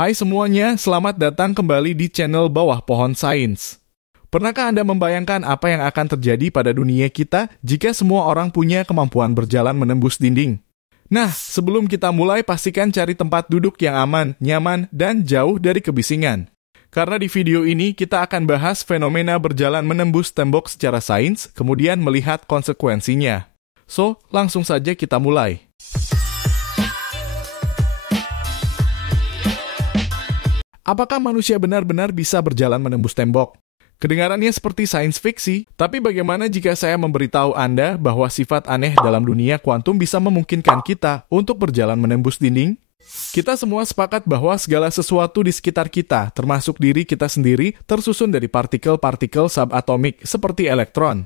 Hai semuanya, selamat datang kembali di channel Bawah Pohon Sains. Pernahkah Anda membayangkan apa yang akan terjadi pada dunia kita jika semua orang punya kemampuan berjalan menembus dinding? Nah, sebelum kita mulai, pastikan cari tempat duduk yang aman, nyaman, dan jauh dari kebisingan. Karena di video ini kita akan bahas fenomena berjalan menembus tembok secara sains, kemudian melihat konsekuensinya. So, langsung saja kita mulai. Apakah manusia benar-benar bisa berjalan menembus tembok? Kedengarannya seperti sains fiksi, tapi bagaimana jika saya memberitahu Anda bahwa sifat aneh dalam dunia kuantum bisa memungkinkan kita untuk berjalan menembus dinding? Kita semua sepakat bahwa segala sesuatu di sekitar kita, termasuk diri kita sendiri, tersusun dari partikel-partikel subatomik seperti elektron.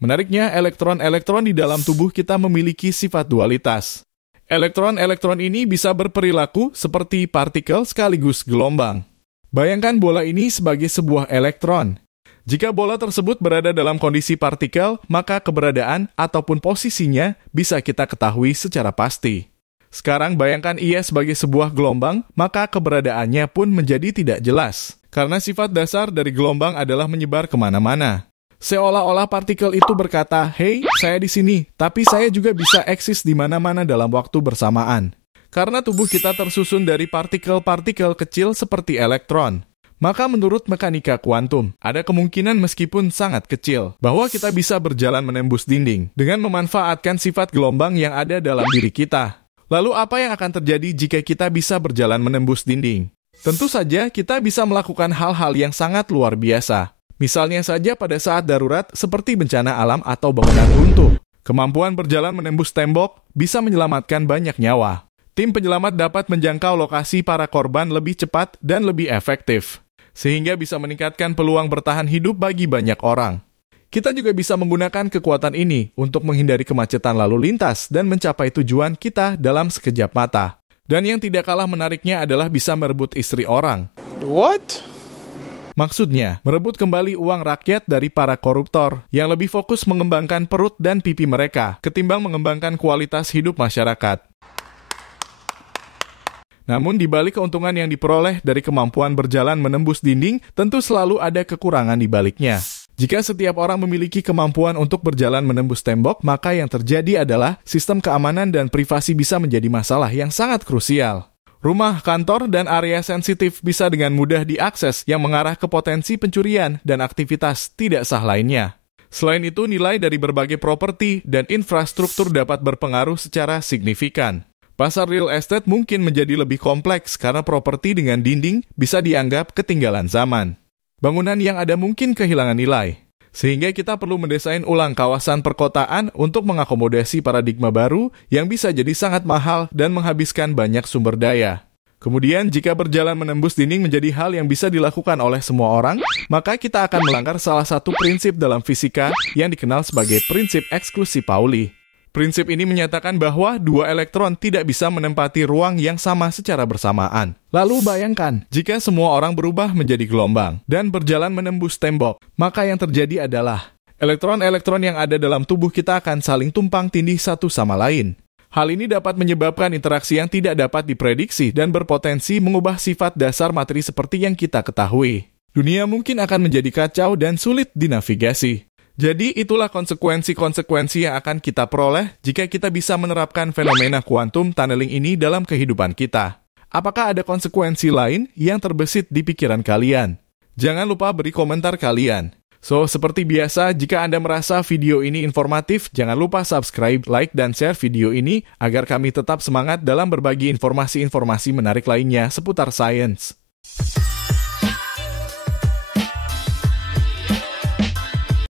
Menariknya, elektron-elektron di dalam tubuh kita memiliki sifat dualitas. Elektron-elektron ini bisa berperilaku seperti partikel sekaligus gelombang. Bayangkan bola ini sebagai sebuah elektron. Jika bola tersebut berada dalam kondisi partikel, maka keberadaan ataupun posisinya bisa kita ketahui secara pasti. Sekarang bayangkan ia sebagai sebuah gelombang, maka keberadaannya pun menjadi tidak jelas. Karena sifat dasar dari gelombang adalah menyebar kemana-mana. Seolah-olah partikel itu berkata, "Hei, saya di sini, tapi saya juga bisa eksis di mana-mana dalam waktu bersamaan." Karena tubuh kita tersusun dari partikel-partikel kecil seperti elektron. Maka menurut mekanika kuantum, ada kemungkinan meskipun sangat kecil, bahwa kita bisa berjalan menembus dinding dengan memanfaatkan sifat gelombang yang ada dalam diri kita. Lalu apa yang akan terjadi jika kita bisa berjalan menembus dinding? Tentu saja kita bisa melakukan hal-hal yang sangat luar biasa. Misalnya saja pada saat darurat seperti bencana alam atau bangunan runtuh. Kemampuan berjalan menembus tembok bisa menyelamatkan banyak nyawa. Tim penyelamat dapat menjangkau lokasi para korban lebih cepat dan lebih efektif, sehingga bisa meningkatkan peluang bertahan hidup bagi banyak orang. Kita juga bisa menggunakan kekuatan ini untuk menghindari kemacetan lalu lintas dan mencapai tujuan kita dalam sekejap mata. Dan yang tidak kalah menariknya adalah bisa merebut istri orang. What? Maksudnya, merebut kembali uang rakyat dari para koruptor yang lebih fokus mengembangkan perut dan pipi mereka ketimbang mengembangkan kualitas hidup masyarakat. Namun di balik keuntungan yang diperoleh dari kemampuan berjalan menembus dinding, tentu selalu ada kekurangan di baliknya. Jika setiap orang memiliki kemampuan untuk berjalan menembus tembok, maka yang terjadi adalah sistem keamanan dan privasi bisa menjadi masalah yang sangat krusial. Rumah, kantor, dan area sensitif bisa dengan mudah diakses yang mengarah ke potensi pencurian dan aktivitas tidak sah lainnya. Selain itu, nilai dari berbagai properti dan infrastruktur dapat berpengaruh secara signifikan. Pasar real estate mungkin menjadi lebih kompleks karena properti dengan dinding bisa dianggap ketinggalan zaman. Bangunan yang ada mungkin kehilangan nilai. Sehingga kita perlu mendesain ulang kawasan perkotaan untuk mengakomodasi paradigma baru yang bisa jadi sangat mahal dan menghabiskan banyak sumber daya. Kemudian, jika berjalan menembus dinding menjadi hal yang bisa dilakukan oleh semua orang, maka kita akan melanggar salah satu prinsip dalam fisika yang dikenal sebagai prinsip eksklusi Pauli. Prinsip ini menyatakan bahwa dua elektron tidak bisa menempati ruang yang sama secara bersamaan. Lalu bayangkan, jika semua orang berubah menjadi gelombang dan berjalan menembus tembok, maka yang terjadi adalah elektron-elektron yang ada dalam tubuh kita akan saling tumpang tindih satu sama lain. Hal ini dapat menyebabkan interaksi yang tidak dapat diprediksi dan berpotensi mengubah sifat dasar materi seperti yang kita ketahui. Dunia mungkin akan menjadi kacau dan sulit dinavigasi. Jadi itulah konsekuensi-konsekuensi yang akan kita peroleh jika kita bisa menerapkan fenomena kuantum tunneling ini dalam kehidupan kita. Apakah ada konsekuensi lain yang terbesit di pikiran kalian? Jangan lupa beri komentar kalian. So, seperti biasa, jika Anda merasa video ini informatif, jangan lupa subscribe, like, dan share video ini agar kami tetap semangat dalam berbagi informasi-informasi menarik lainnya seputar sains.